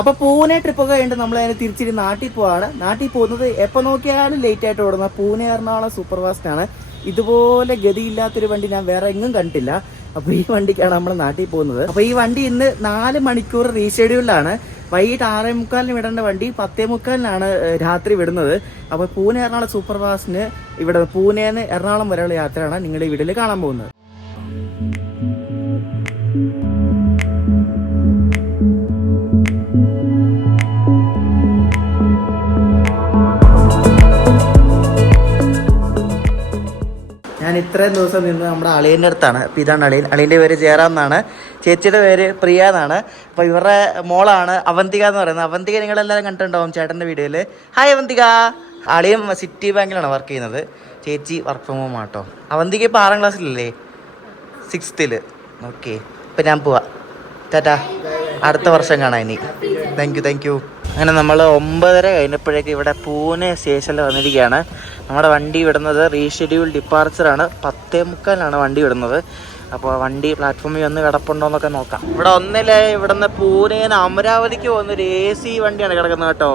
അപ്പോൾ പൂനെ ട്രിപ്പൊക്കെ കഴിഞ്ഞിട്ട് നമ്മൾ അതിന് തിരിച്ചിട്ട് നാട്ടിൽ പോവാണ്. നാട്ടിൽ പോകുന്നത് എപ്പോൾ നോക്കിയാലും ലേറ്റ് ആയിട്ട് ഓടുന്ന പൂനെ എറണാകുളം സൂപ്പർ ഫാസ്റ്റ് ആണ്. ഇതുപോലെ ഗതിയില്ലാത്തൊരു വണ്ടി ഞാൻ വേറെ എങ്ങും കണ്ടില്ല. അപ്പോൾ ഈ വണ്ടിക്കാണ് നമ്മൾ നാട്ടിൽ പോകുന്നത്. അപ്പോൾ ഈ വണ്ടി ഇന്ന് 4 മണിക്കൂർ റീഷെഡ്യൂൾഡാണ്. വൈകിട്ട് 6:45 വിടേണ്ട വണ്ടി 10:45 രാത്രി വിടുന്നത്. അപ്പോൾ പൂനെ എറണാകുളം സൂപ്പർ ഫാസ്റ്റിന് ഇവിടെ പൂനെന്ന് എറണാകുളം വരെയുള്ള യാത്രയാണ് നിങ്ങളുടെ ഈ വീഡിയോയിൽ കാണാൻ പോകുന്നത്. ഞാൻ ഇത്രയും ദിവസം നിന്ന് നമ്മുടെ അളിയൻ്റെ അടുത്താണ്. അപ്പോൾ ഇതാണ് അളിയൻ. അളിയൻ്റെ പേര് ജയറാം എന്നാണ്, ചേച്ചിയുടെ പേര് പ്രിയ എന്നാണ്. അപ്പോൾ ഇവരുടെ മോളാണ് അവന്തിക എന്ന് പറയുന്നത്. അവന്തിക നിങ്ങളെല്ലാവരും കണ്ടിട്ടുണ്ടാവും ചേട്ടൻ്റെ വീഡിയോയിൽ. ഹായ് അവന്തിക. അളിയൻ സിറ്റി ബാങ്കിലാണ് വർക്ക് ചെയ്യുന്നത്, ചേച്ചി വർക്ക് ഫ്രം ഹോം ആട്ടോ. അവന്തിക ഇപ്പോൾ 6ാം ക്ലാസ്സിലല്ലേ, 6th. ഓക്കെ, ഇപ്പം ഞാൻ പോവാം. ടാറ്റാ, അടുത്ത വർഷം കാണാം ഇനി. Thank you. അങ്ങനെ നമ്മൾ 9:30 കഴിഞ്ഞപ്പോഴേക്ക് ഇവിടെ പൂനെ സ്റ്റേഷനിൽ വന്നിരിക്കുകയാണ്. നമ്മുടെ വണ്ടി വിടുന്നത് റീഷെഡ്യൂൾ ഡിപ്പാർച്ചറാണ്. 10:45 വണ്ടി വിടുന്നത്. അപ്പോൾ വണ്ടി പ്ലാറ്റ്ഫോമിൽ വന്ന് കിടപ്പുണ്ടോ എന്നൊക്കെ നോക്കാം. ഇവിടെ ഇവിടുന്ന് പൂനെന്ന് അമരാവതിക്ക് പോകുന്നൊരു AC വണ്ടിയാണ് കിടക്കുന്നത് കേട്ടോ.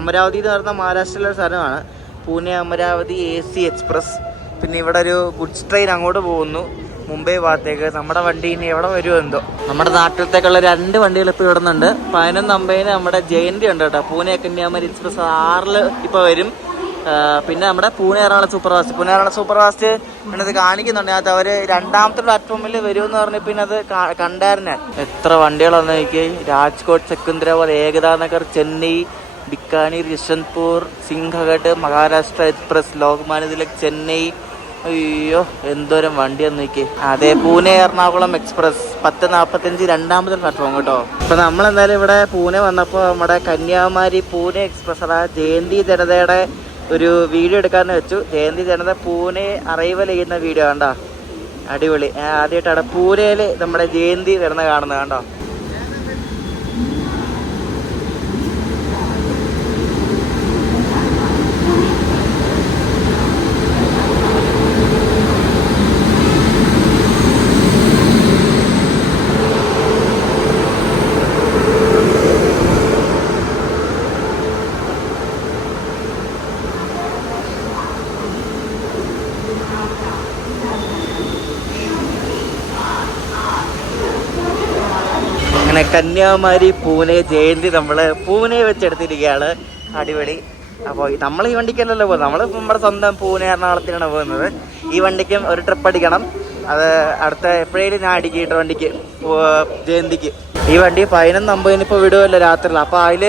അമരാവതി എന്ന് പറയുന്ന മഹാരാഷ്ട്രയിലെ സ്ഥലമാണ്. Pune Amaravati AC express. പിന്നെ ഇവിടെ ഒരു ഗുഡ്സ് ട്രെയിൻ അങ്ങോട്ട് പോകുന്നു മുംബൈ ഭാഗത്തേക്ക്. നമ്മുടെ വണ്ടി ഇനി എവിടെ വരുമോ എന്തോ. നമ്മുടെ നാട്ടിലത്തേക്കുള്ള 2 വണ്ടികൾ ഇപ്പോൾ ഇടുന്നുണ്ട്. 11:50 നമ്മുടെ ജയന്തി ഉണ്ട് കേട്ടോ. പൂനെ കന്യാകുമാരി എക്സ്പ്രസ് 6 ഇപ്പോൾ വരും. പിന്നെ നമ്മുടെ പൂനെ എറണാകുളം സൂപ്പർ ഫാസ്റ്റ് ഇത് കാണിക്കുന്നുണ്ട്. അത് അവർ 2ാമത്തെ പ്ലാറ്റ്ഫോമിൽ വരുമെന്ന് പറഞ്ഞ് പിന്നെ അത് കണ്ടായിരുന്നു. എത്ര വണ്ടികളാണെന്ന് എനിക്ക്. രാജ്കോട്ട്, സെക്കന്ദരാബാദ്, ഏകതാ നഗർ, ചെന്നൈ, ബിക്കാനീർ, യശ്വന്ത്പൂർ, സിംഹഗഡ്, മഹാരാഷ്ട്ര എക്സ്പ്രസ്, ലോക്മാന്യ തിലക്, ചെന്നൈ. അയ്യോ, എന്തോരം വണ്ടിയാന്ന് നോക്കി. അതെ, പൂനെ എറണാകുളം എക്സ്പ്രസ് 10:45 2ാമത്തെ പ്ലാറ്റ്ഫോം കേട്ടോ. അപ്പൊ നമ്മളെന്തായാലും ഇവിടെ പൂനെ വന്നപ്പോൾ നമ്മുടെ കന്യാകുമാരി പൂനെ എക്സ്പ്രസ് ജയന്തി ജനതയുടെ ഒരു വീഡിയോ എടുക്കാന്ന് വെച്ചു. ജയന്തി ജനത പൂനെ അറൈവൽ ചെയ്യുന്ന വീഡിയോ കണ്ടോ, അടിപൊളി. ആദ്യമായിട്ടാണ് പൂനെയിൽ നമ്മുടെ ജയന്തി വരുന്ന കാണുന്നത് കണ്ടോ. അങ്ങനെ കന്യാകുമാരി പൂനെ ജയന്തി നമ്മൾ പൂനെ വെച്ചെടുത്തിരിക്കുകയാണ്. അടിപൊളി. അപ്പോൾ നമ്മൾ ഈ വണ്ടിക്കല്ലല്ലോ പോകുന്നത്, നമ്മൾ നമ്മുടെ സ്വന്തം പൂനെ എറണാകുളത്തിനാണ് പോകുന്നത്. ഈ വണ്ടിക്കും ഒരു ട്രിപ്പ് അടിക്കണം. അത് അടുത്ത എപ്പോഴേലും ഞാൻ അടിക്കിട്ട വണ്ടിക്ക് ജയന്തിക്ക്. ഈ വണ്ടി 11:50 ഇപ്പോൾ വിടുമല്ലോ രാത്രിയിൽ. അപ്പോൾ അതിൽ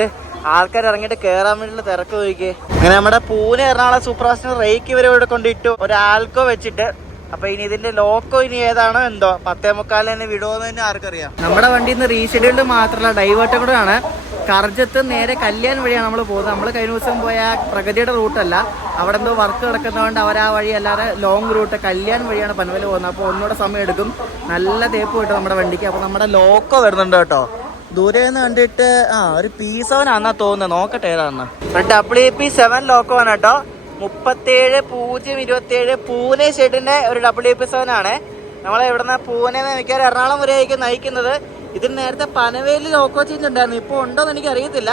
ആൾക്കാർ ഇറങ്ങിയിട്ട് കയറാൻ വേണ്ടിയുള്ള തിരക്ക് നോക്കിയേ. അങ്ങനെ നമ്മുടെ പൂനെ എറണാകുളം സൂപ്പർ ഫാസ്റ്റിന് റേക്ക് ഇവരെ ഇവിടെ കൊണ്ടിട്ടു, ഒരു ആൽക്കോ വെച്ചിട്ട്. അപ്പൊ ഇനി ഇതിന്റെ ലോക്കോ ഇനി ഏതാണോ എന്തോ. 10:45 തന്നെ വിടുമോന്ന് തന്നെ ആർക്കറിയാം. നമ്മുടെ വണ്ടി ഇന്ന് റീഷെഡ്യൂൾഡ് മാത്രമല്ല ഡൈവേർട്ടും കൂടെ ആണ്. കർജത്ത് നേരെ കല്യാൺ വഴിയാണ് നമ്മൾ പോകുന്നത്. നമ്മൾ കഴിഞ്ഞ ദിവസം പോയ പ്രഗതിയുടെ റൂട്ടല്ല, അവിടെ എന്തോ വർക്ക് കിടക്കുന്നതുകൊണ്ട് അവർ ആ വഴി അല്ലാതെ ലോങ് റൂട്ട് കല്യാൺ വഴിയാണ് പനവല് പോകുന്നത്. അപ്പോൾ ഒന്നുകൂടെ സമയം എടുക്കും. നല്ല തേപ്പ് കിട്ടും നമ്മുടെ വണ്ടിക്ക്. അപ്പോൾ നമ്മുടെ ലോക്കോ വരുന്നുണ്ട് കേട്ടോ. ദൂരെ നിന്ന് കണ്ടിട്ട് ഒരു P7 ആണെന്നാ തോന്നുന്നത്. നോക്കട്ടെ ഏതാണെന്ന്. WP7 ലോക്കോ ആണ് കേട്ടോ. 37-027 പൂനെ ഷെഡിന്റെ ഒരു WP7 ആണ്. നമ്മളെ ഇവിടുന്ന് പൂനെ മിക്കവാറും എറണാകുളം വരെയായിരിക്കും നയിക്കുന്നത്. ഇതിന് നേരത്തെ പനവേലി ലോക്കോ ചേഞ്ച് ഉണ്ടായിരുന്നു. ഇപ്പോൾ ഉണ്ടോന്ന് എനിക്ക് അറിയത്തില്ല.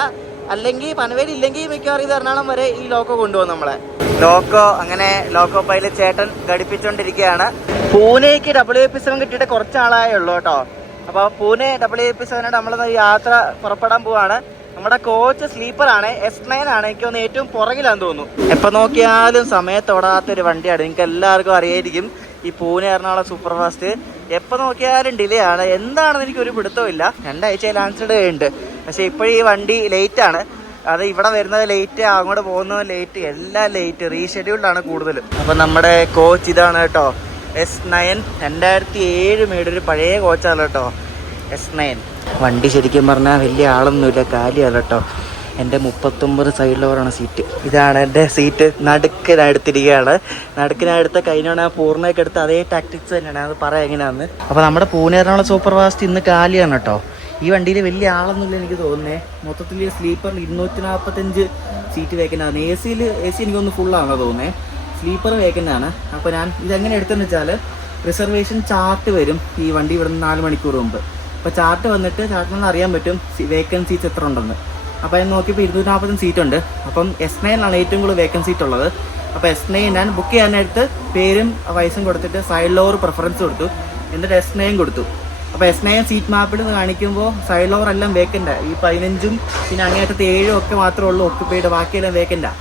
അല്ലെങ്കിൽ പനവേലി ഇല്ലെങ്കിൽ മിക്കവാറും ഇത് എറണാകുളം വരെ ഈ ലോക്കോ കൊണ്ടുപോകും നമ്മളെ. ലോക്കോ അങ്ങനെ ലോക്കോ പൈലറ്റ് ചേട്ടൻ ഘടിപ്പിച്ചുകൊണ്ടിരിക്കുകയാണ്. പൂനെക്ക് WP7 കിട്ടിയിട്ട് കുറച്ചാളായേ ഉള്ളൂ കേട്ടോ. അപ്പോൾ പൂനെ WP7 നമ്മൾ യാത്ര പുറപ്പെടാൻ പോവാണ്. നമ്മുടെ കോച്ച് സ്ലീപ്പറാണ്, S9 ആണ്. എനിക്ക് തോന്നുന്നു ഏറ്റവും പുറകിലാന്ന് തോന്നുന്നു. എപ്പോൾ നോക്കിയാലും സമയത്തോടാത്തൊരു വണ്ടിയാണ്. നിങ്ങൾക്ക് എല്ലാവർക്കും അറിയായിരിക്കും ഈ പൂനെ എറണാകുളം സൂപ്പർ ഫാസ്റ്റ്. എപ്പോൾ നോക്കിയാലും ഡിലേ ആണ്. എന്താണെന്ന് എനിക്കൊരു പിടുത്തമില്ല. 2 ആഴ്ചയിൽ ആൻസർഡ് കഴിഞ്ഞിട്ട്. പക്ഷേ ഇപ്പോഴും ഈ വണ്ടി ലേറ്റാണ്. അത് ഇവിടെ വരുന്നത് ലേറ്റ്, അങ്ങോട്ട് പോകുന്നത് ലേറ്റ്, എല്ലാം ലേറ്റ്. റീഷെഡ്യൂൾഡാണ് കൂടുതലും. അപ്പം നമ്മുടെ കോച്ച് ഇതാണ് കേട്ടോ, S9. 2007 മേടൊരു പഴയ കോച്ചാണ് കേട്ടോ S9. വണ്ടി ശരിക്കും പറഞ്ഞാൽ വലിയ ആളൊന്നുമില്ല, കാലിയാണ് കേട്ടോ. എൻ്റെ 39 സൈഡിലോറാണ് സീറ്റ്. ഇതാണ് എൻ്റെ സീറ്റ്. നടുക്കിനടുത്തിരിക്കുകയാണ്. നടുക്കിനടുത്ത കഴിഞ്ഞാണ് പൂർണ്ണയൊക്കെ എടുത്ത് അതേ ടാക്ടിക്സ് തന്നെയാണ്. അത് പറയാം എങ്ങനെയാണെന്ന്. അപ്പോൾ നമ്മുടെ പൂനെ എറണാകുളം സൂപ്പർ ഫാസ്റ്റ് ഇന്ന് കാലിയാണ് കേട്ടോ. ഈ വണ്ടിയിൽ വലിയ ആളൊന്നുമില്ല എനിക്ക് തോന്നുന്നേ. മൊത്തത്തിൽ സ്ലീപ്പറിൽ 245 സീറ്റ് വേക്കൻ്റാണ്. AC എനിക്കൊന്ന് ഫുള്ളാണോ തോന്നുന്നത്. സ്ലീപ്പർ വേക്കൻ്റാണ്. അപ്പോൾ ഞാൻ ഇതെങ്ങനെ എടുത്തെന്ന് വെച്ചാൽ റിസർവേഷൻ ചാർട്ട് വരും ഈ വണ്ടി ഇവിടെ നിന്ന് 4 മണിക്കൂർ മുമ്പ്. അപ്പോൾ ചാർട്ട് വന്നിട്ട് ചാർട്ടിൽ നിന്ന് അറിയാൻ പറ്റും വേക്കൻസീസ് എത്ര ഉണ്ടെന്ന്. അപ്പോൾ ഞാൻ നോക്കിയപ്പോൾ 240 സീറ്റുണ്ട്. അപ്പം S9 ഏറ്റവും കൂടുതൽ വേക്കൻസി സീറ്റ് ഉള്ളത്. അപ്പോൾ S9 ഞാൻ ബുക്ക് ചെയ്യാനായിട്ട് പേരും വയസ്സും കൊടുത്തിട്ട് സൈഡ് ലോവർ പ്രിഫറൻസ് കൊടുത്തു, എന്നിട്ട് S9 കൊടുത്തു. അപ്പോൾ S9 സീറ്റ് മാപ്പിൽ കാണിക്കുമ്പോൾ സൈഡ് ലോവർ എല്ലാം വേക്കൻ്റാണ്. ഈ 15 പിന്നെ അങ്ങേറ്റത്തെ 7 ഒക്കെ മാത്രമേ ഉള്ളൂ ഒക്കുപൈഡ്, ബാക്കിയെല്ലാം വേക്കൻ്റാണ്.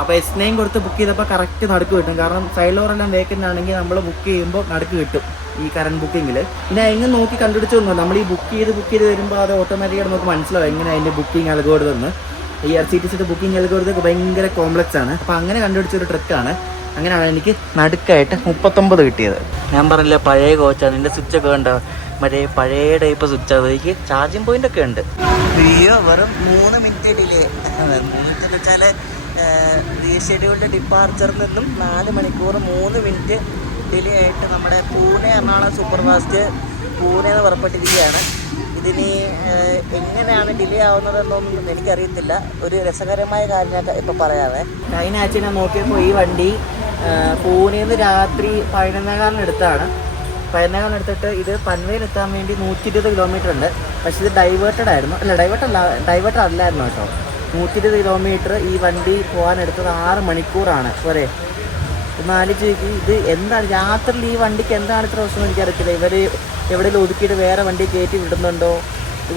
അപ്പോൾ S9 കൊടുത്ത് ബുക്ക് ചെയ്തപ്പോൾ കറക്റ്റ് നടുക്ക് കിട്ടും. കാരണം സൈഡ് ലോവർ എല്ലാം വേക്കൻ്റ് ആണെങ്കിൽ നമ്മൾ ബുക്ക് ചെയ്യുമ്പോൾ നടുക്ക് കിട്ടും ഈ കറണ്ട് ബുക്കിങ്ങിൽ. പിന്നെ എങ്ങനെ നോക്കി കണ്ടുപിടിച്ചൊന്നും നമ്മൾ ഈ ബുക്ക് ചെയ്ത് വരുമ്പോൾ അത് ഓട്ടോമാറ്റിക്കായിട്ട് നമുക്ക് മനസ്സിലാവും എങ്ങനെ അതിൻ്റെ ബുക്കിംഗ് അൽഗോരിതം. ഈ RCTCയുടെ ബുക്കിംഗ് അൽഗോരിതം ഭയങ്കര കോംപ്ലക്സ് ആണ്. അപ്പോൾ അങ്ങനെ കണ്ടുപിടിച്ചൊരു ട്രിക്കാണ്. അങ്ങനെയാണ് എനിക്ക് നടുക്കായിട്ട് 39 കിട്ടിയത്. ഞാൻ പറഞ്ഞില്ല പഴയ കോച്ചാണ്. എൻ്റെ സ്വിച്ചൊക്കെ കണ്ടോ, മറ്റേ പഴയ ടൈപ്പ് സ്വിച്ച്. അതിലേക്ക് ചാർജിങ് പോയിന്റ് ഒക്കെ ഉണ്ട്. വീഡിയോ വെറും 3 മിനിറ്റ് ഡിലേ. 3 മിനിറ്റ് എന്ന് വെച്ചാൽ റീഷെഡ്യൂൾഡ് ഡിപ്പാർച്ചറിൽ നിന്നും 4 മണിക്കൂർ 3 മിനിറ്റ് ഡിലേ ആയിട്ട് നമ്മുടെ പൂനെ എറണാകുളം സൂപ്പർ ഫാസ്റ്റ് പൂനെന്ന് പുറപ്പെട്ടിരിക്കുകയാണ്. ഇതിനി എങ്ങനെയാണ് ഡിലേ ആവുന്നതെന്നൊന്നും എനിക്കറിയത്തില്ല. ഒരു രസകരമായ കാര്യം ഞാൻ ഇപ്പോൾ പറയാവേ. കഴിഞ്ഞ ആഴ്ച ഞാൻ നോക്കിയപ്പോൾ ഈ വണ്ടി പൂനെന്ന് രാത്രി 11:15 എടുത്താണ്. 11:15 എടുത്തിട്ട് ഇത് പൻവേൽ എത്താൻ വേണ്ടി 120 കിലോമീറ്റർ ഉണ്ട്. പക്ഷേ ഇത് ഡൈവേർട്ടഡ് ആയിരുന്നു. ഡൈവേർട്ടഡ് അല്ലായിരുന്നു കേട്ടോ. 120 കിലോമീറ്റർ ഈ വണ്ടി പോകാനെടുത്തത് 6 മണിക്കൂറാണ്. പോരെ, ആലോചിച്ച് നോക്കി. ഇത് എന്താണ് രാത്രിയിൽ ഈ വണ്ടിക്ക് എന്താണ് ഇത്ര പ്രശ്നം എനിക്കറിയത്തില്ല. ഇവർ എവിടെയെങ്കിലും ഒതുക്കിയിട്ട് വേറെ വണ്ടി കയറ്റി വിടുന്നുണ്ടോ?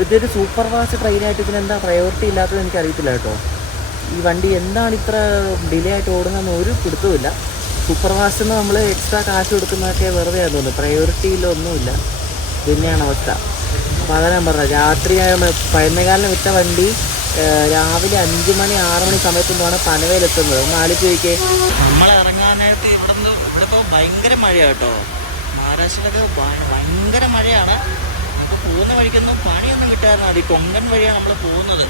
ഇതൊരു സൂപ്പർ ഫാസ്റ്റ് ട്രെയിനായിട്ട് ഇതിനെന്താ പ്രയോറിറ്റി ഇല്ലാത്തത് എനിക്കറിയത്തില്ല കേട്ടോ. ഈ വണ്ടി എന്താണ് ഇത്ര ഡിലേ ആയിട്ട് ഓടുന്നതെന്ന് ഒരു പിടുത്തവുമില്ല. സൂപ്പർ ഫാസ്റ്റിന് നമ്മൾ എക്സ്ട്രാ കാശ് കൊടുക്കുന്നതൊക്കെ വെറുതെ ആണെന്ന് തോന്നുന്നു. പ്രയോറിറ്റിയിലൊന്നുമില്ല. തന്നെയാണ് അവസ്ഥ. അപ്പോൾ അതാണ് ഞാൻ പറഞ്ഞത്. രാത്രി 11:15 വിട്ട വണ്ടി രാവിലെ 5 മണി 6 മണി സമയത്തൊന്നുമാണ് പനവേലെത്തുന്നത്. ഒന്ന് ആലോചിച്ച് ചോദിക്കേ. നമ്മൾ ഇറങ്ങാനായിട്ട് ഇവിടെ ഇപ്പോൾ ഭയങ്കര മഴയാണ് കേട്ടോ. മഹാരാഷ്ട്രയിലൊക്കെ ഭയങ്കര മഴയാണ്. അപ്പോൾ പോകുന്ന വഴിക്കൊന്നും പണിയൊന്നും കിട്ടായിരുന്നു. അത് ഈ കൊങ്കൺ വഴിയാണ് നമ്മൾ പോകുന്നത്.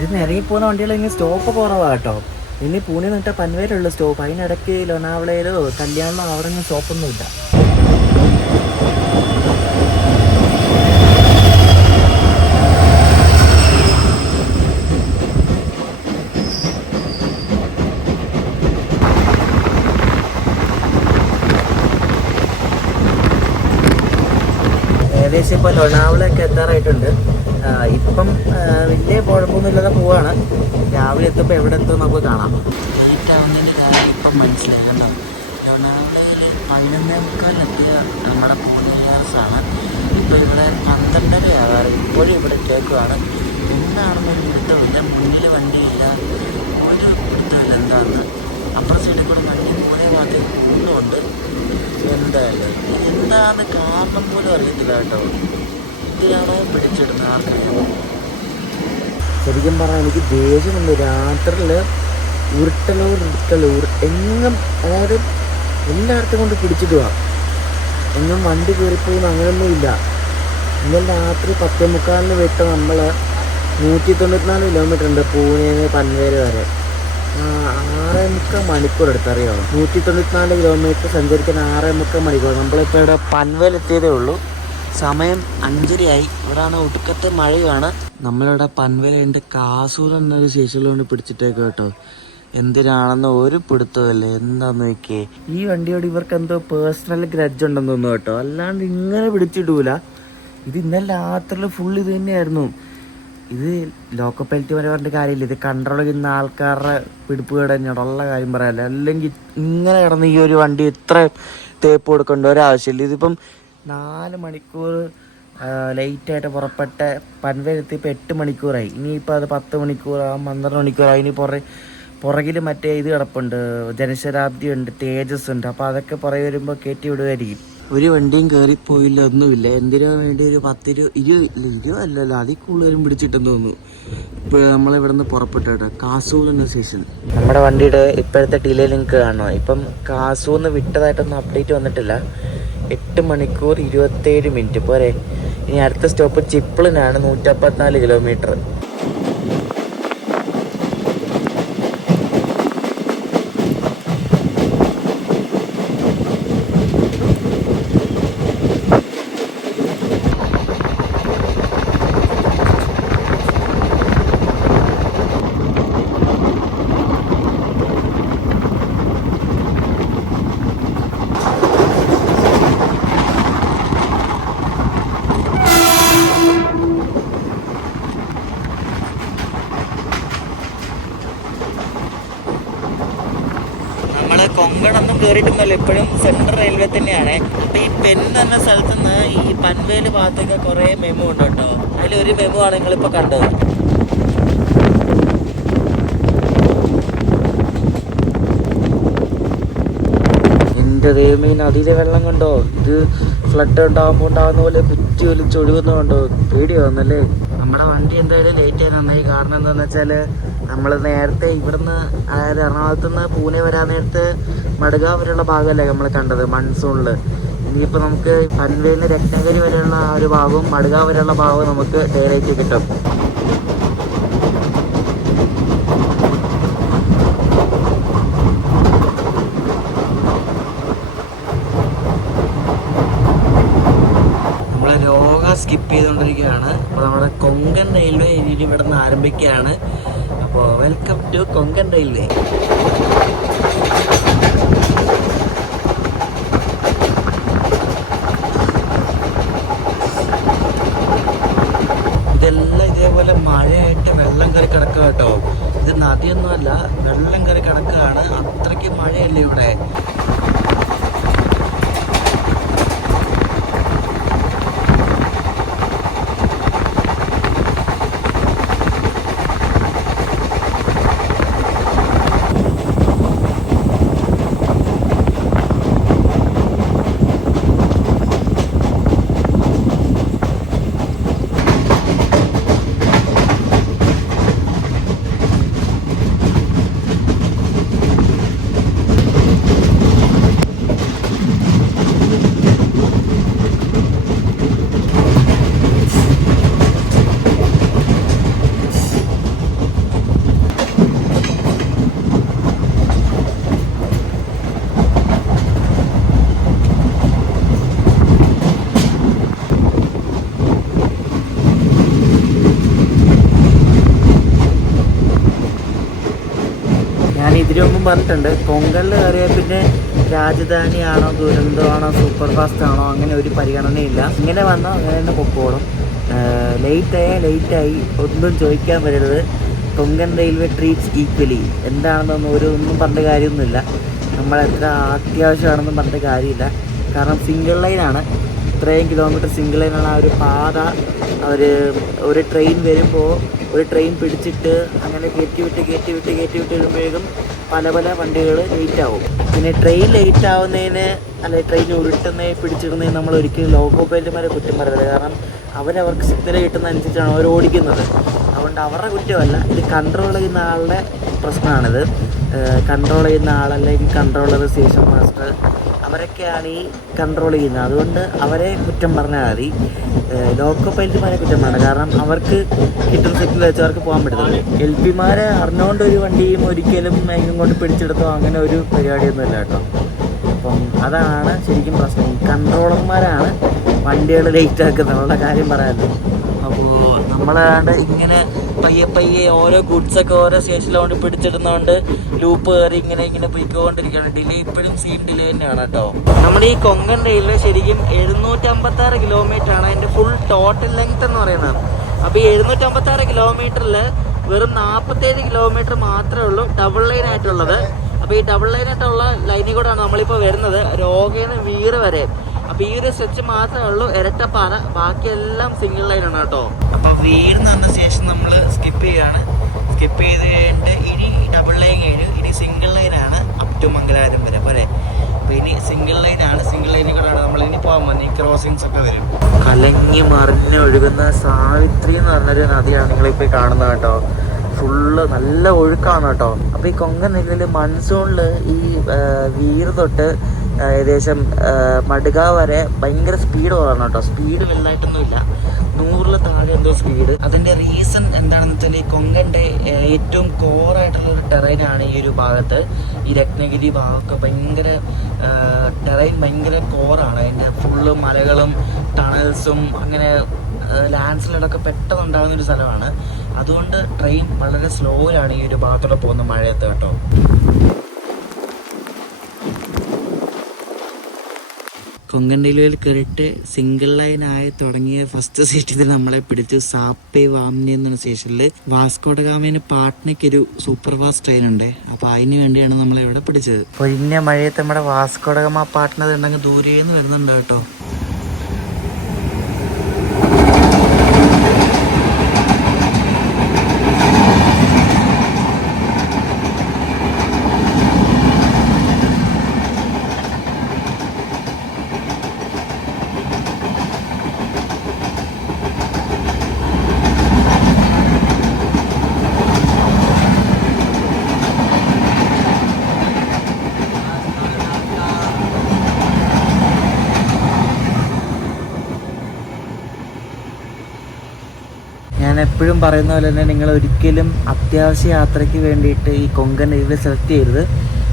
ഇതിന് ഇറങ്ങിപ്പോകുന്ന വണ്ടികളിൽ സ്റ്റോപ്പ് കുറവാണ് കേട്ടോ. ഇനി പൂനെ നിന്നിട്ട് പൻവേലുള്ള സ്റ്റോപ്പ്. അതിനിടയ്ക്ക് ലോനാവളയിലോ കല്യാണമോ അവിടെ ഒന്നും സ്റ്റോപ്പൊന്നുമില്ല. ഏകദേശം ഇപ്പോൾ ലോനാവളയൊക്കെ എത്താറായിട്ടുണ്ട്. ഇപ്പം വലിയ കുഴപ്പമൊന്നുമില്ലാതെ പോവാണ്. രാവിലെ എത്തുമ്പോൾ എവിടെ എത്തും നമുക്ക് കാണാം. ലേറ്റ് ആവുന്നതിൻ്റെ കാര്യം ഇപ്പം മനസ്സിലായി കണ്ടോ. ലോനാവളയിൽ 11:45 നമ്മുടെ പൂനെയേഴ്സാണ്. ഇപ്പോൾ ഇവിടെ 12:30 ആകാറ്. ഇപ്പോഴും ഇവിടെ കേൾക്കുകയാണ്. എന്താണെന്നൊരു പിടുത്തമില്ല. മുന്നിൽ വണ്ടിയില്ല, ഒരു പിടുത്തമില്ല എന്താണെന്ന്. അപ്പുറം സൈഡിൽ കൂടെ വണ്ടി പൂനെ ഭാഗത്തേക്ക് പോകുന്നുണ്ട്. എന്തായാലും എന്താണ് കാരണം പോലും അറിയത്തില്ല കേട്ടോ. ഇതിലാണോ പിടിച്ചിടുന്നത് ആർക്കറിയാം. ശരിക്കും പറഞ്ഞാൽ എനിക്ക് ദേഷ്യമുണ്ട്. രാത്രിയിൽ ഉരുട്ടലോ എങ്ങും, അതായത് എല്ലായിടത്തും കൊണ്ട് പിടിച്ചിടുക. എങ്ങും വണ്ടി കയറിപ്പോകുന്ന അങ്ങനെയൊന്നും ഇല്ല. ഇന്നലെ രാത്രി 10:45 വിട്ട് നമ്മൾ 194 കിലോമീറ്റർ ഉണ്ട് പൂനെന്ന് പൻവേൽ വരെ. 6.25 മണിക്കൂർ എടുത്തറിയോ. 194 കിലോമീറ്റർ സഞ്ചരിക്കാൻ 6.25 മണിക്കൂർ. നമ്മളിപ്പോൾ ഇവിടെ പൻവേൽ എത്തിയതേ ഉള്ളൂ. സമയം 5:30 ഇവിടാണ് ഒടുക്കത്തെ മഴയാണ്. നമ്മളിവിടെ പൻവേലുണ്ട് കാസൂർ എന്നൊരു സ്റ്റേഷനിൽ കൊണ്ട് പിടിച്ചിട്ടേക്ക് കേട്ടോ. എന്തിനാണെന്ന് ഒരു പിടുത്തമല്ലേ. എന്താന്ന് നോക്കിയേ. ഈ വണ്ടിയോട് ഇവർക്ക് എന്തോ പേഴ്സണൽ ഗ്രഡ്ജ് ഉണ്ടെന്ന് തോന്നുന്നു കേട്ടോ. അല്ലാണ്ട് ഇങ്ങനെ പിടിച്ചിടൂല. ഇത് ഇന്നലെ രാത്രിയിൽ ഫുൾ ഇത് തന്നെയായിരുന്നു. ഇത് ലോക്കൽ പൈലറ്റ് വരെ പറഞ്ഞിട്ട് കാര്യമില്ല. ഇത് കൺട്രോൾ ചെയ്യുന്ന ആൾക്കാരുടെ പിടിപ്പുകേട് തന്നെയാണ്. ഉള്ള കാര്യം പറയാമല്ലോ. അല്ലെങ്കിൽ ഇങ്ങനെ കിടന്ന് ഈ ഒരു വണ്ടി ഇത്ര തേപ്പ് കൊടുക്കേണ്ട ഒരാവശ്യമില്ല. ഇതിപ്പം 4 മണിക്കൂർ ലേറ്റായിട്ട് പുറപ്പെട്ട പൻവേലെത്തിയപ്പോൾ 8 മണിക്കൂറായി. ഇനിയിപ്പോൾ അത് 10 മണിക്കൂറാകും, 12 മണിക്കൂറായി. ഇനി പുറകിൽ മറ്റേ ഇത് കിടപ്പുണ്ട്, ജനശതാബ്ദി ഉണ്ട്, തേജസ് ഉണ്ട്. അപ്പോൾ അതൊക്കെ പുറകെ വരുമ്പോൾ കയറ്റി വിടുമായിരിക്കും. ഒരു വണ്ടിയും കയറിപ്പോയില്ല, ഒന്നുമില്ല. എന്തിനു വേണ്ടി ഒരു 10-20 അല്ലല്ലോ, അതിൽ കൂടുതലും പിടിച്ചിട്ടെന്ന് തോന്നുന്നു. ഇപ്പോൾ നമ്മളിവിടെ നിന്ന് പുറപ്പെട്ടു കേട്ടോ. കാസൂർ എന്ന സ്റ്റേഷൻ. നമ്മുടെ വണ്ടിയുടെ ഇപ്പോഴത്തെ ഡിലേ നിങ്ങൾക്ക് കാണണം. ഇപ്പം കാസൂർന്ന് വിട്ടതായിട്ടൊന്നും അപ്ഡേറ്റ് വന്നിട്ടില്ല. 8 മണിക്കൂർ 27 മിനിറ്റ് പോരെ. ഇനി അടുത്ത സ്റ്റോപ്പ് ചിപ്പിളിനാണ്, 154 കിലോമീറ്റർ. ഇപ്പോഴും സെൻട്രൽ റെയിൽവേ തന്നെയാണ്. അപ്പോൾ ഈ പെൻ എന്ന സ്ഥലത്ത് നിന്ന് ഈ പൻവേൽ ഭാഗത്തൊക്കെ കുറേ മെമു ഉണ്ട് കേട്ടോ. അതിലൊരു മെമു ആണ് നിങ്ങളിപ്പോൾ കണ്ടത്. എൻ്റെ ദൈവമേ, നദിയിലെ വെള്ളം കണ്ടോ? ഇത് ഫ്ലഡ് ഉണ്ടാകുമ്പോൾ ഉണ്ടാകുന്ന പോലെ കുറ്റി ഒലിച്ചൊഴുകുന്നുണ്ടോ? പേടിയാവുന്നല്ലേ. നമ്മുടെ വണ്ടി എന്തായാലും ലേറ്റ് ആയി നന്നായി. കാരണം എന്താണെന്ന് വെച്ചാൽ നമ്മൾ നേരത്തെ ഇവിടുന്ന്, അതായത് എറണാകുളത്ത് നിന്ന് പൂനെ വരാൻ നേരത്ത് മഡ്ഗാവ് വരെയുള്ള ഭാഗമല്ലേ നമ്മൾ കണ്ടത് മൺസൂണിൽ. ഇനിയിപ്പോൾ നമുക്ക് പൻവേലിൽ നിന്ന് രത്നഗിരി വരെയുള്ള ആ ഒരു ഭാഗവും മഡ്ഗാവ് വരെയുള്ള ഭാഗവും നമുക്ക് ഡേയിലേക്ക് കിട്ടും. സ്കിപ്പ് ചെയ്തുകൊണ്ടിരിക്കുകയാണ്. അപ്പോൾ നമ്മുടെ കൊങ്കൺ റെയിൽവേ ഇനി ഇവിടെ നിന്ന് ആരംഭിക്കുകയാണ്. അപ്പോൾ വെൽക്കം ടു കൊങ്കൺ റെയിൽവേ. ഇതെല്ലാം ഇതേപോലെ മഴയായിട്ട് വെള്ളം കയറി കിടക്കുക കേട്ടോ. ഇത് നദിയൊന്നുമല്ല, വെള്ളം കയറി കിടക്കുകയാണ്. അത്രയ്ക്ക് മഴയല്ലേ ഇവിടെ. ഇതിനു മുമ്പ് പറഞ്ഞിട്ടുണ്ട്, കൊങ്കണിൽ കയറിയാൽ പിന്നെ രാജധാനിയാണോ ദുരന്തമാണോ സൂപ്പർ ഫാസ്റ്റ് ആണോ അങ്ങനെ ഒരു പരിഗണനയില്ല. ഇങ്ങനെ വന്നാൽ അങ്ങനെ തന്നെ പൊക്കോളും. ലേറ്റായി ഒന്നും ചോദിക്കാൻ വരരുത്. Konkan railway treats equally. എന്താണെന്നൊന്നും ഒന്നും പറഞ്ഞ കാര്യമൊന്നുമില്ല. നമ്മളെത്ര അത്യാവശ്യമാണെന്നും പറഞ്ഞ കാര്യമില്ല. കാരണം സിംഗിൾ ലൈനാണ്, ഇത്രയും കിലോമീറ്റർ സിംഗിൾ ലൈനാണ്. ആ ഒരു പാത അവർ ഒരു ട്രെയിൻ വരുമ്പോൾ ഒരു ട്രെയിൻ പിടിച്ചിട്ട് അങ്ങനെ കയറ്റി വിട്ട് വരുമ്പോഴേക്കും പല വണ്ടികൾ ലേറ്റ് ആവും. പിന്നെ ട്രെയിൻ ലേറ്റ് ആവുന്നതിന് അല്ലെങ്കിൽ ട്രെയിൻ ഉരുട്ടുന്നതിന് പിടിച്ചിടുന്നതിന് നമ്മൾ ഒരിക്കലും ലോക്കോ പൈലറ്റുമാരെ കുറ്റം പറയരുത്. കാരണം അവർക്ക് സിഗ്നൽ കിട്ടുന്ന അനുസരിച്ചാണ് അവർ ഓടിക്കുന്നത്. അതുകൊണ്ട് അവരുടെ കുറ്റമല്ല, ഇത് കൺട്രോൾ ചെയ്യുന്ന ആളുടെ പ്രശ്നമാണിത്. കൺട്രോൾ ചെയ്യുന്ന ആളല്ലെങ്കിൽ കൺട്രോളർ, സ്റ്റേഷൻ മാസ്റ്റർ, അവരൊക്കെയാണ് ഈ കൺട്രോൾ ചെയ്യുന്നത്. അതുകൊണ്ട് അവരെ കുറ്റം പറഞ്ഞാൽ മതി, ലോക്കോ പൈലറ്റുമാരെ കുറ്റം വേണ്ട. കാരണം അവർക്ക് കിട്ടുന്ന സിഗ്നൽ വെച്ച് അവർക്ക് പോകാൻ പറ്റത്തില്ല. എൽ പിമാരെ അറിഞ്ഞുകൊണ്ട് ഒരു വണ്ടിയും ഒരിക്കലും ഇങ്ങോട്ട് പിടിച്ചെടുത്തോ അങ്ങനെ ഒരു പരിപാടിയൊന്നുമില്ല കേട്ടോ. അപ്പം അതാണ് ശരിക്കും പ്രശ്നം. ഈ കൺട്രോളർമാരാണ് വണ്ടികൾ ലേറ്റ് ആക്കുന്നതിനുള്ള കാര്യം പറയാമല്ലോ. അപ്പോൾ നമ്മളാണ്ട് ഇങ്ങനെ പയ്യെ ഓരോ ഗുഡ്സൊക്കെ ഓരോ സ്റ്റേഷനിലോണ്ട് പിടിച്ചിടുന്നതുകൊണ്ട് ലൂപ്പ് കയറി ഇങ്ങനെ പോയിക്കൊണ്ടിരിക്കുകയാണ്. ഡിലേ ഇപ്പോഴും സെയിം ഡിലേ തന്നെയാണ് കേട്ടോ. നമ്മുടെ ഈ കൊങ്കൺ റെയിൽവേ ശരിക്കും 756 കിലോമീറ്റർ ആണ് അതിൻ്റെ ഫുൾ ടോട്ടൽ ലെങ്ത് എന്ന് പറയുന്നത്. അപ്പോൾ ഈ 756 കിലോമീറ്ററിൽ വെറും 47 കിലോമീറ്റർ മാത്രമേ ഉള്ളൂ ഡബിൾ ലൈൻ ആയിട്ടുള്ളത്. അപ്പോൾ ഈ ഡബിൾ ലൈൻ ആയിട്ടുള്ള ലൈനിൽ കൂടെയാണ് നമ്മളിപ്പോൾ വരുന്നത്, രോഗേന്ന് വീറ് വരെ. അപ്പോൾ ഈ ഒരു സ്ട്രെച്ച് മാത്രമേ ഉള്ളൂ ഇരട്ടപ്പാറ, ബാക്കിയെല്ലാം സിംഗിൾ ലൈനാണ് കേട്ടോ. അപ്പോൾ വീടിന്ന് വന്ന ശേഷം നമ്മൾ സ്കിപ്പ് ചെയ്യാണ്. സ്കിപ്പ് ചെയ്ത് കഴിഞ്ഞിട്ട് ഇനി ഡബിൾ ലൈൻ കഴിഞ്ഞു, ഇനി സിംഗിൾ ലൈനാണ് അപ് ടു മംഗലാപുരം വരെ പോലെ. അപ്പോൾ ഇനി സിംഗിൾ ലൈനാണ്, സിംഗിൾ ലൈനിൽ കൂടെയാണ് നമ്മളിനി പോകാൻ പോകുന്നത്. ഈ ക്രോസിങ്സ് ഒക്കെ വരും. കലങ്ങി മറിഞ്ഞൊഴുകുന്ന സാവിത്രി എന്ന് പറഞ്ഞൊരു നദിയാണ് നിങ്ങളിപ്പോൾ കാണുന്നത് കേട്ടോ. ഫുള്ള് നല്ല ഒഴുക്കാണ് കേട്ടോ. അപ്പോൾ ഈ കൊങ്കൺ റെയിൽവേയിൽ മൺസൂണിൽ ഈ വീർ തൊട്ട് ഏകദേശം മഡ്ഗാവ് വരെ ഭയങ്കര സ്പീഡ് കുറവാണ് കേട്ടോ. സ്പീഡ് വലുതായിട്ടൊന്നുമില്ല, 100-ൽ താഴെ എന്തോ സ്പീഡ്. അതിൻ്റെ റീസൺ എന്താണെന്ന് വെച്ചാൽ ഈ കൊങ്കൻ്റെ ഏറ്റവും കോറായിട്ടുള്ളൊരു ടെറൈനാണ് ഈ ഒരു ഭാഗത്ത്. ഈ രത്നഗിരി ഭാഗമൊക്കെ ഭയങ്കര ടെറൈൻ ഭയങ്കര കോറാണ്. അതിൻ്റെ ഫുള്ള് മലകളും ടണൽസും അങ്ങനെ ലാൻഡ് സ്ലൈഡൊക്കെ പെട്ടെന്ന് ഉണ്ടാകുന്നൊരു സ്ഥലമാണ്. അതുകൊണ്ട് ട്രെയിൻ വളരെ സ്ലോയിലാണ് ഈ ഒരു ഭാഗത്തൂടെ പോകുന്ന മഴയത്ത് കേട്ടോ. കൊങ്കൺ റെയിൽവേയിൽ കയറിയിട്ട് സിംഗിൾ ലൈനായി തുടങ്ങിയ ഫസ്റ്റ് സ്റ്റേഷനിൽ നമ്മളെ പിടിച്ചു സാപ്പെ വാംനി എന്ന സ്റ്റേഷനിൽ. വാസ്കോഡഗാമയിന് പാട്നയ്ക്ക് ഒരു സൂപ്പർ ഫാസ്റ്റ് ട്രെയിൻ ഉണ്ട്. അപ്പോൾ അതിന് വേണ്ടിയാണ് നമ്മളെ ഇവിടെ പിടിച്ചത്. പൊരിഞ്ഞ മഴയത്ത് നമ്മുടെ വാസ്കോഡഗാമ പാട്ന ഉണ്ടെങ്കിൽ ദൂരേന്ന് വരുന്നുണ്ട് കേട്ടോ. ഞാൻ എപ്പോഴും പറയുന്ന പോലെ തന്നെ നിങ്ങൾ ഒരിക്കലും അത്യാവശ്യ യാത്രയ്ക്ക് വേണ്ടിയിട്ട് ഈ കൊങ്കൺ റെയിൽവേ സെലക്ട് ചെയ്യരുത്.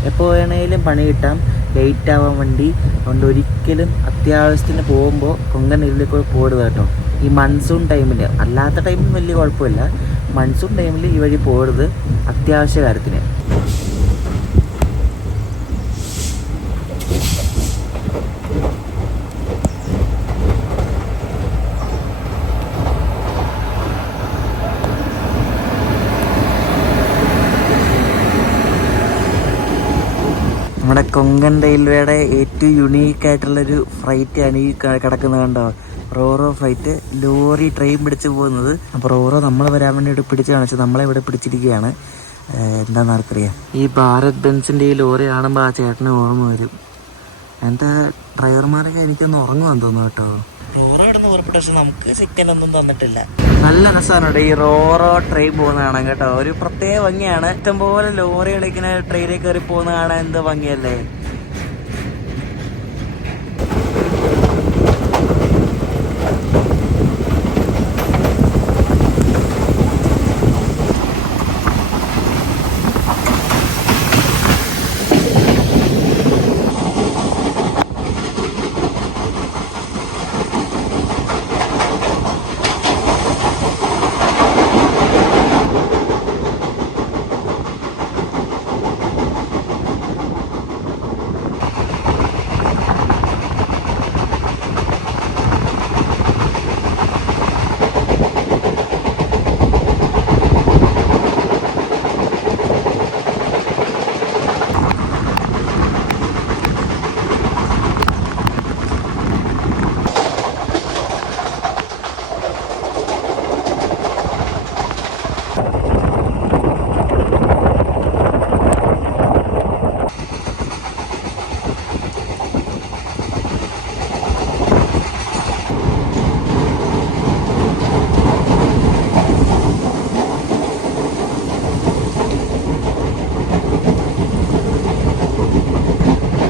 എപ്പോൾ വേണമെങ്കിലും പണി കിട്ടാം, ലേറ്റ് ആവാൻ വേണ്ടി. അതുകൊണ്ട് ഒരിക്കലും അത്യാവശ്യത്തിന് പോകുമ്പോൾ കൊങ്കൺ റെയിൽവേ കൂടെ പോകരുത് കേട്ടോ. ഈ മൺസൂൺ ടൈമിൽ, അല്ലാത്ത ടൈമിൽ വലിയ കുഴപ്പമില്ല, മൺസൂൺ ടൈമിൽ ഈ വഴി പോകരുത് അത്യാവശ്യ കാര്യത്തിന്. നമ്മുടെ കൊങ്കൺ റെയിൽവേയുടെ ഏറ്റവും യുണീക്ക് ആയിട്ടുള്ളൊരു ഫ്ലൈറ്റാണ് ഈ കിടക്കുന്നത് കണ്ടോ. റോറോ ഫ്ലൈറ്റ്, ലോറി ട്രെയിൻ പിടിച്ച് പോകുന്നത്. അപ്പോൾ റോറോ നമ്മൾ വരാൻ വേണ്ടിയിട്ട് പിടിച്ച് കാണിച്ചത്, നമ്മളെ ഇവിടെ പിടിച്ചിരിക്കുകയാണ്. എന്താണെന്ന് ആർക്കറിയാം. ഈ ഭാരത് ബെൻസിൻ്റെ ഈ ലോറി കാണുമ്പോൾ ആ ചേട്ടന് ഓർമ്മ വരും. എൻ്റെ ഡ്രൈവർമാരൊക്കെ എനിക്കൊന്ന് ഉറങ്ങുവാന്ന് തോന്നുന്നു കേട്ടോ. റോറോ ഇവിടെ നിന്ന് പുറപ്പെട്ടു, പക്ഷെ നമുക്ക് സെക്കൻഡ് ഒന്നും തന്നിട്ടില്ല. നല്ല രസമാണ് ഈ റോറോ ട്രെയിൻ പോകുന്ന കാണാൻ കേട്ടോ. ഒരു പ്രത്യേക ഭംഗിയാണ്. ഇഷ്ടംപോലെ ലോറികൾ ഇങ്ങനെ ട്രെയിനിൽ കയറി പോകുന്ന കാണാൻ എന്ത് ഭംഗിയല്ലേ.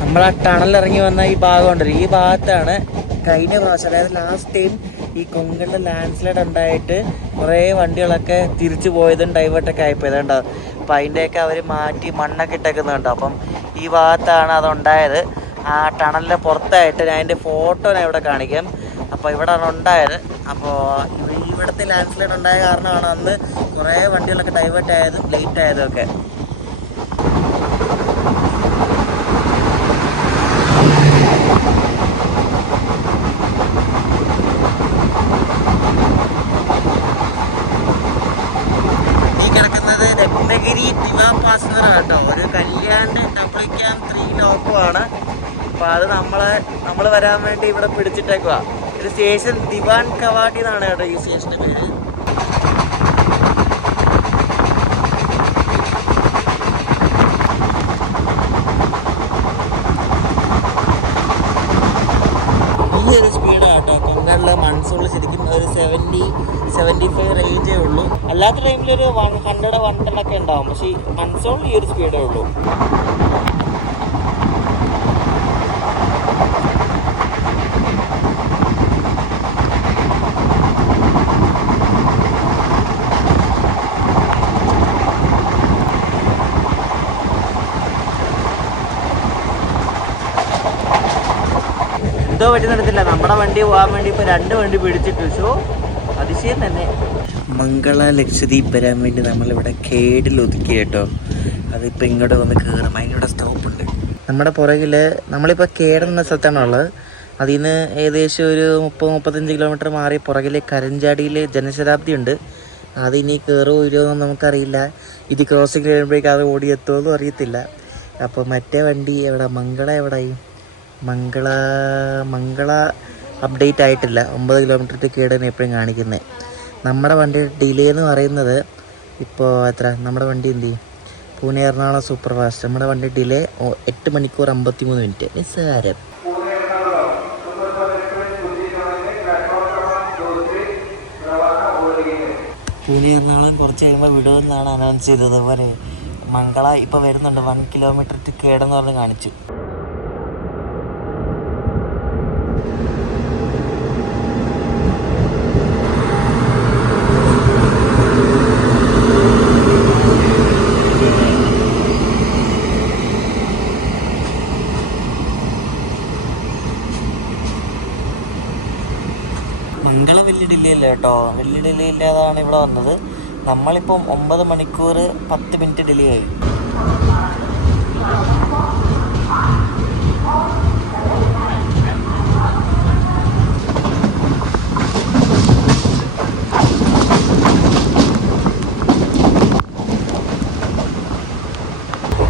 നമ്മൾ ആ ടണലിറങ്ങി വന്ന ഈ ഭാഗമുണ്ടല്ലോ, ഈ ഭാഗത്താണ് കഴിഞ്ഞ പ്രാവശ്യം, അതായത് ലാസ്റ്റ് ടൈം ഈ കൊങ്കണിൽ ലാൻഡ് സ്ലൈഡ് ഉണ്ടായിട്ട് കുറേ വണ്ടികളൊക്കെ തിരിച്ചു പോയതും ഡൈവേർട്ടൊക്കെ ആയിപ്പോയത് കേട്ടോ. അപ്പം അതിൻ്റെയൊക്കെ അവർ മാറ്റി മണ്ണൊക്കെ ഇട്ടേക്കുന്നുണ്ടോ. അപ്പം ഈ ഭാഗത്താണ് അതുണ്ടായത്. ആ ടണലിൻ്റെ പുറത്തായിട്ട് ഞാൻ അതിൻ്റെ ഫോട്ടോ ഞാൻ ഇവിടെ കാണിക്കാം. അപ്പോൾ ഇവിടെയാണ് ഉണ്ടായത്. അപ്പോൾ ഇവിടുത്തെ ലാൻഡ് സ്ലൈഡ് ഉണ്ടായ കാരണമാണ് അന്ന് കുറേ വണ്ടികളൊക്കെ ഡൈവേർട്ട് ആയതും ലേറ്റ് ആയതും ഒക്കെ. രത്നഗിരി ടിവാ പാസഞ്ചർ കേട്ടോ. ഒരു കല്യാണ്ട് ഡബ്ലിക്കാൻ 3 ലോക്കമാണ്. അപ്പോൾ അത് നമ്മൾ വരാൻ വേണ്ടി ഇവിടെ പിടിച്ചിട്ടേക്കുക. ഒരു സ്റ്റേഷൻ ദിവാൻ കവാടി എന്നാണ് കേട്ടോ ഈ സ്റ്റേഷൻ്റെ പേര്. ഈ ഒരു സ്പീഡാണ് കേട്ടോ. കൊങ്കണിലെ മൺസൂണിൽ ശരിക്കും ഒരു 70-75 റേഞ്ചേ ഉള്ളൂ. അല്ലാത്ത ടൈമിൽ ഒരു 100-110 ഉണ്ടാവും. പക്ഷേ മൺസൂൺ ഈ ഒരു സ്പീഡേ ഉള്ളൂ. എന്തോ പറ്റി നടത്തില്ല. നമ്മുടെ വണ്ടി പോകാൻ വേണ്ടി ഇപ്പോൾ 2 വണ്ടി പിടിച്ചിട്ടു. ഷോ അതിശയം തന്നെ. മംഗള ലക്ഷദ്വീപ് വരാൻ വേണ്ടി നമ്മളിവിടെ കേടിൽ ഒതുക്കി കേട്ടോ. അതിപ്പോൾ ഇങ്ങോട്ട് വന്ന് കയറും. അതിനിവിടെ സ്റ്റോപ്പുണ്ട്. നമ്മുടെ പുറകിൽ നമ്മളിപ്പോൾ കേടെന്ന സ്ഥലത്താണുള്ളത്. അതിൽ നിന്ന് ഏകദേശം ഒരു 30-35 കിലോമീറ്റർ മാറി പുറകിൽ കരഞ്ചാടിയിൽ ജനശതാബ്ദി ഉണ്ട്. അത് ഇനി കയറുമോ ഇല്ലയോ നമുക്കറിയില്ല. ഇത് ക്രോസിങ് കഴിയുമ്പോഴേക്കും അത് ഓടിയെത്തുമെന്നും അറിയത്തില്ല. അപ്പോൾ മറ്റേ വണ്ടി എവിടെ, മംഗള എവിടെയായി? മംഗള അപ്ഡേറ്റ് ആയിട്ടില്ല. 9 കിലോമീറ്റർ കേടാണ് എപ്പോഴും കാണിക്കുന്നത്. നമ്മുടെ വണ്ടി ഡിലേ എന്ന് പറയുന്നത് ഇപ്പോൾ എത്ര, നമ്മുടെ വണ്ടി എന്ത് ചെയ്യും, പൂനെ എറണാകുളം സൂപ്പർ ഫാസ്റ്റ്, നമ്മുടെ വണ്ടി ഡിലേ 8 മണിക്കൂർ 53 മിനിറ്റ്. നിസ്സാരം. പൂനെ എറണാകുളം കുറച്ച് കഴിയുമ്പോൾ വിടുമെന്നാണ് അനൗൺസ് ചെയ്തത്. അതുപോലെ മംഗള ഇപ്പോൾ വരുന്നുണ്ട്. 1 കിലോമീറ്റർ കേടെന്ന് പറഞ്ഞ് കാണിച്ചു. മംഗള വലിയ ഡിലേ ഇല്ല കേട്ടോ, വലിയ ഡിലേ ഇല്ലാതാണ് ഇവിടെ വന്നത്. നമ്മളിപ്പം 9 മണിക്കൂർ 10 മിനിറ്റ് ഡിലേ ആയി.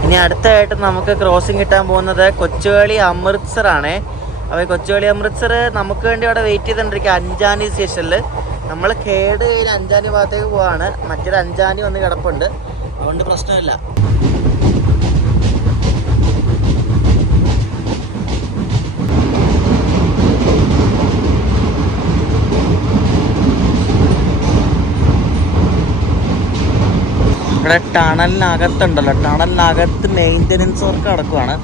ഇനി അടുത്തായിട്ട് നമുക്ക് ക്രോസിങ് കിട്ടാൻ പോകുന്നത് കൊച്ചുവേളി അമൃത്സർ ആണ്. അപ്പോൾ കൊച്ചുവേളി അമൃത്സർ നമുക്ക് വേണ്ടി അവിടെ വെയിറ്റ് ചെയ്തുകൊണ്ടിരിക്കുക അഞ്ചാനി സ്റ്റേഷനിൽ. നമ്മൾ കേട് കഴിഞ്ഞ് അഞ്ചാനി ഭാഗത്തേക്ക് പോവാണ്. മറ്റൊരു അഞ്ചാനി വന്ന് കിടപ്പുണ്ട്, അതുകൊണ്ട് പ്രശ്നമില്ല. ഇവിടെ ടണലിനകത്തുണ്ടല്ലോ, ടണലിനകത്ത് മെയിൻ്റനൻസ് വർക്ക് നടക്കുവാണ്.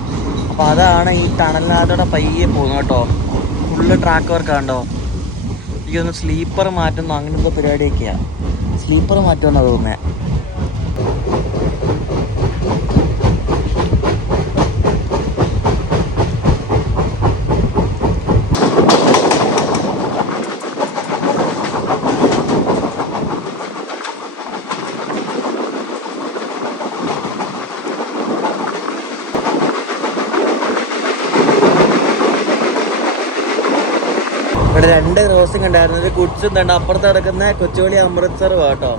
അപ്പോൾ അതാണ് ഈ ടണലിനകത്തോടെ പയ്യെ പോകുന്നത് കേട്ടോ. ഫുള്ള് ട്രാക്ക് വർക്ക് ആണോ. എനിക്കൊന്ന് സ്ലീപ്പർ മാറ്റുന്നു, അങ്ങനത്തെ പരിപാടിയൊക്കെയാണ്. സ്ലീപ്പർ മാറ്റുമെന്നാണ് തോന്നുന്നത്. ഇവിടെ 2 ക്രോസിംഗ് ഉണ്ടായിരുന്നു. ഒരു ഗുഡ്സും തണ്ട് അപ്പുറത്ത് കിടക്കുന്ന കൊച്ചുവേളി അമൃത്സർ കേട്ടോ.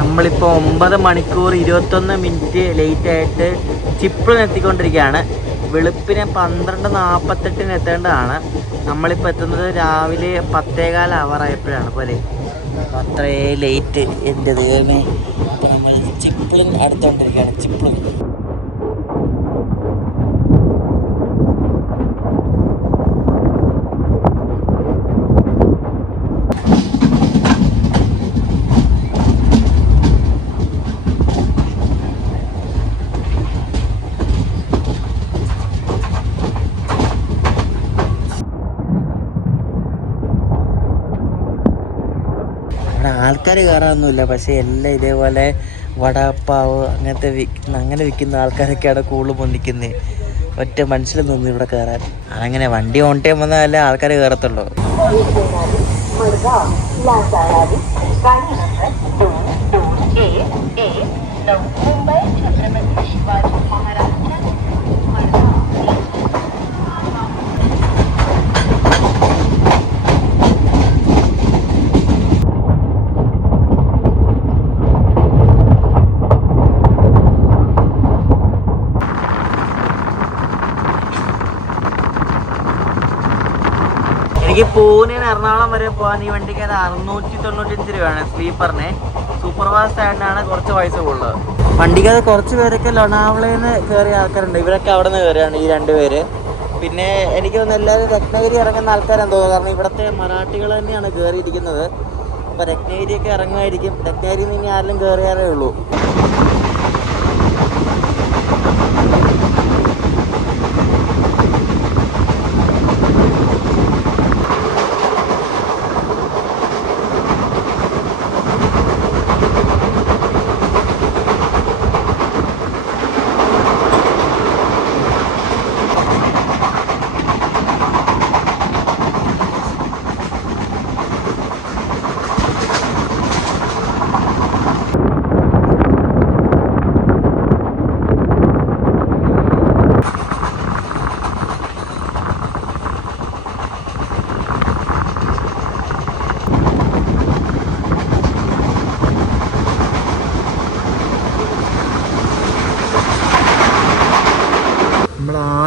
നമ്മളിപ്പോൾ 9 മണിക്കൂർ 21 മിനിറ്റ് ലേറ്റായിട്ട് ചിപ്പിളിന് എത്തിക്കൊണ്ടിരിക്കുകയാണ്. വെളുപ്പിനെ 12:48 എത്തേണ്ടതാണ്. നമ്മളിപ്പോൾ എത്തുന്നത് രാവിലെ 10:15 ആവാറായപ്പോഴാണ് പോലെ. അത്രേ ലേറ്റ്. എൻ്റെ ദൈവമേ. ഇപ്പോൾ നമ്മൾ ചിപ്പിളിന് അടുത്തുകൊണ്ടിരിക്കുകയാണ്. ചിപ്പിളിന് ആൾക്കാർ കയറാനൊന്നുമില്ല. പക്ഷേ എല്ലാം ഇതേപോലെ വടാപ്പാവ് അങ്ങനെ വിൽക്കുന്ന ആൾക്കാരൊക്കെയാണ് കൂടുതൽ പൊന്നിക്കുന്നത്. ഒറ്റ മനുഷ്യർ നിന്ന് ഇവിടെ കയറാൻ. അതങ്ങനെ വണ്ടി ഓൺ ടൈം വന്നാലേ ആൾക്കാർ കയറത്തുള്ളൂ. എനിക്ക് പൂനെ എറണാകുളം വരെ പോകാൻ ഈ വണ്ടിക്ക് 695 രൂപയാണ് സ്ലീപ്പറിന്. സൂപ്പർ ഫാസ്റ്റ് ആയിട്ടാണ് കുറച്ച് പൈസ കൂടുതൽ. വണ്ടിക്ക് അത് കുറച്ച് പേരൊക്കെ ലോണാവളയിൽ നിന്ന് കയറിയ ആൾക്കാരുണ്ട്. ഇവരൊക്കെ അവിടെ നിന്ന് കയറിയാണ് ഈ 2 പേര്. പിന്നെ എനിക്ക് തോന്നുന്നു എല്ലാവരും രത്നഗിരി ഇറങ്ങുന്ന ആൾക്കാരാണെന്ന് തോന്നുന്നു, കാരണം ഇവിടുത്തെ മറാഠികൾ തന്നെയാണ് കയറിയിരിക്കുന്നത്. അപ്പോൾ രത്നഗിരിയൊക്കെ ഇറങ്ങുമായിരിക്കും. രത്നഗിരിയിൽ നിന്ന് ഇനി ആരെങ്കിലും കയറിയാറേ ഉള്ളൂ.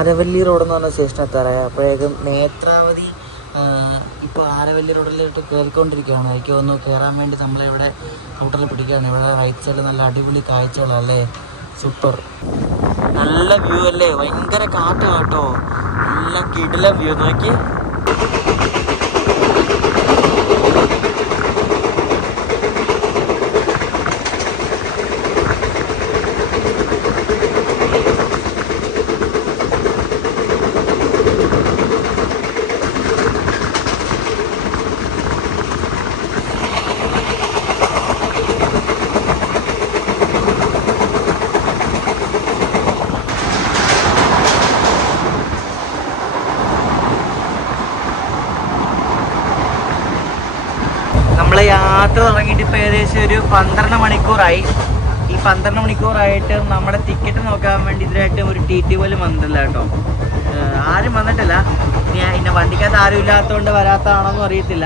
ആരവല്ലി റോഡ് എന്ന് പറഞ്ഞ സ്റ്റേഷൻ എത്താറായി. അപ്പോഴേക്കും നേത്രാവതി ഇപ്പോൾ ആരവല്ലി റോഡിലോട്ട് കയറിക്കൊണ്ടിരിക്കുകയാണ്. എനിക്ക് തോന്നുന്നു കയറാൻ വേണ്ടി നമ്മളിവിടെ കൗണ്ടറിൽ പിടിക്കുകയാണ്. ഇവിടെ റൈറ്റ് സൈഡിൽ നല്ല അടിപൊളി കാഴ്ചകളല്ലേ, സൂപ്പർ. നല്ല വ്യൂ അല്ലേ, ഭയങ്കര കാറ്റ് കേട്ടോ, നല്ല കിടില വ്യൂ. നോക്കി യാത്ര തുടങ്ങിയിട്ട് ഇപ്പോൾ ഏകദേശം ഒരു 12 മണിക്കൂറായി. ഈ 12 മണിക്കൂറായിട്ട് നമ്മുടെ ടിക്കറ്റ് നോക്കാൻ വേണ്ടി ഇതിനായിട്ട് ഒരു TT പോലും വന്നിട്ടില്ല കേട്ടോ. ആരും വന്നിട്ടില്ല. ഇന്നെ വണ്ടിക്കകത്ത് ആരും ഇല്ലാത്തതുകൊണ്ട് വരാത്തതാണോന്നും അറിയത്തില്ല.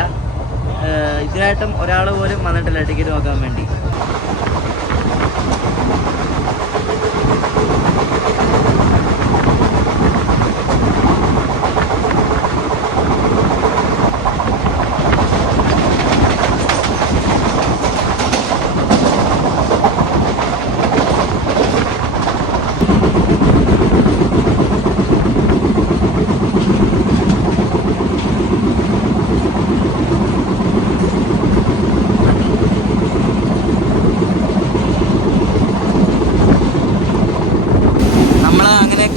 ഇതിനായിട്ടും ഒരാൾ പോലും വന്നിട്ടില്ല ടിക്കറ്റ് നോക്കാൻ വേണ്ടി.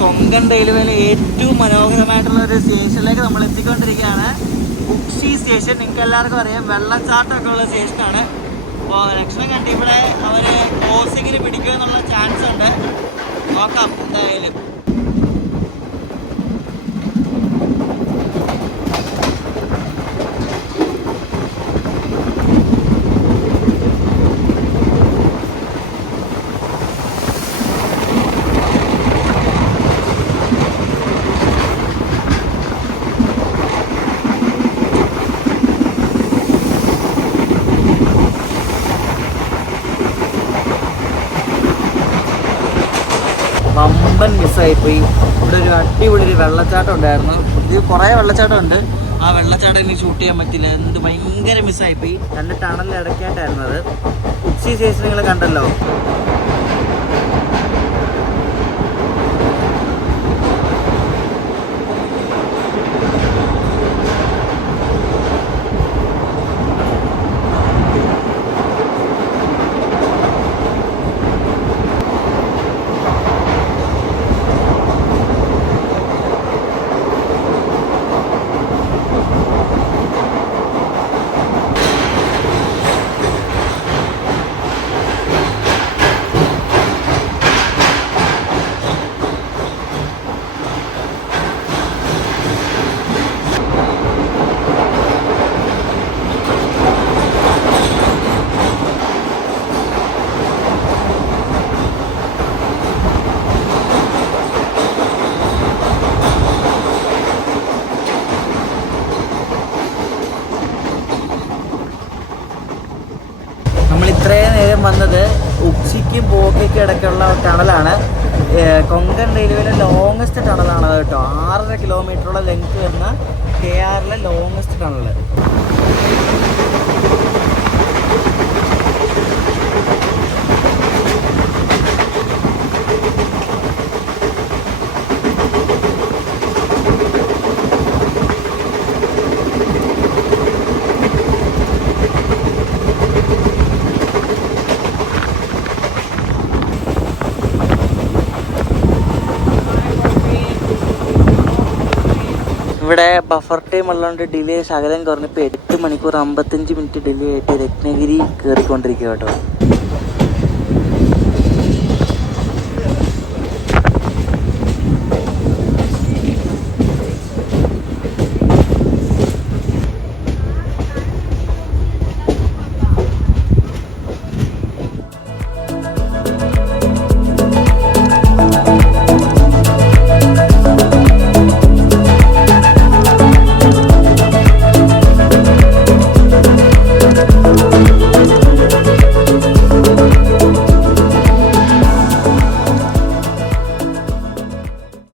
കൊങ്കൺ റെയിൽവേയിലെ ഏറ്റവും മനോഹരമായിട്ടുള്ള ഒരു സ്റ്റേഷനിലേക്ക് നമ്മൾ എത്തിക്കൊണ്ടിരിക്കുകയാണ്. ഉക്സി സ്റ്റേഷൻ. നിങ്ങൾക്ക് എല്ലാവർക്കും അറിയാം, വെള്ളച്ചാട്ടമൊക്കെ ഉള്ള സ്റ്റേഷനാണ്. അപ്പോൾ ലക്ഷണം കണ്ട് ഇവിടെ അവർ ക്രോസിങ്ങിന് പിടിക്കുക എന്നുള്ള ചാൻസ് ഉണ്ട്. നോക്കാം എന്തായാലും. വമ്പൻ മിസ്സായിപ്പോയി. ഇവിടെ ഒരു അടിപൊളി ഒരു വെള്ളച്ചാട്ടം ഉണ്ടായിരുന്നു. ഇത് കുറേ വെള്ളച്ചാട്ടം ഉണ്ട്. ആ വെള്ളച്ചാട്ടം എനിക്ക് ഷൂട്ട് ചെയ്യാൻ പറ്റില്ല. എന്ത് ഭയങ്കര മിസ്സായിപ്പോയി. 2 ടണലിൽ ഇടയ്ക്കായിട്ടായിരുന്നു അത്. ഉച്ചി സ്റ്റേഷൻ നിങ്ങൾ കണ്ടല്ലോ. ഇത്രയും നേരം വന്നത് ഉക്സിക്കും ബോഗയ്ക്കും ഇടയ്ക്കുള്ള ടണലാണ്. കൊങ്കൺ റെയിൽവേയിലെ ലോങ്ങസ്റ്റ് ടണലാണ് കേട്ടോ. 6.5 കിലോമീറ്ററോളം ലെങ്ത് വരുന്ന KRലെ ലോങ്ങസ്റ്റ് ടണല്. ഇവിടെ ബഫർ ടൈം ഉള്ളതുകൊണ്ട് ഡിലേ ശകലം കുറഞ്ഞപ്പോൾ 8 മണിക്കൂർ 55 മിനിറ്റ് ഡിലേ ആയിട്ട് രത്നഗിരി കയറിക്കൊണ്ടിരിക്കുക കേട്ടോ.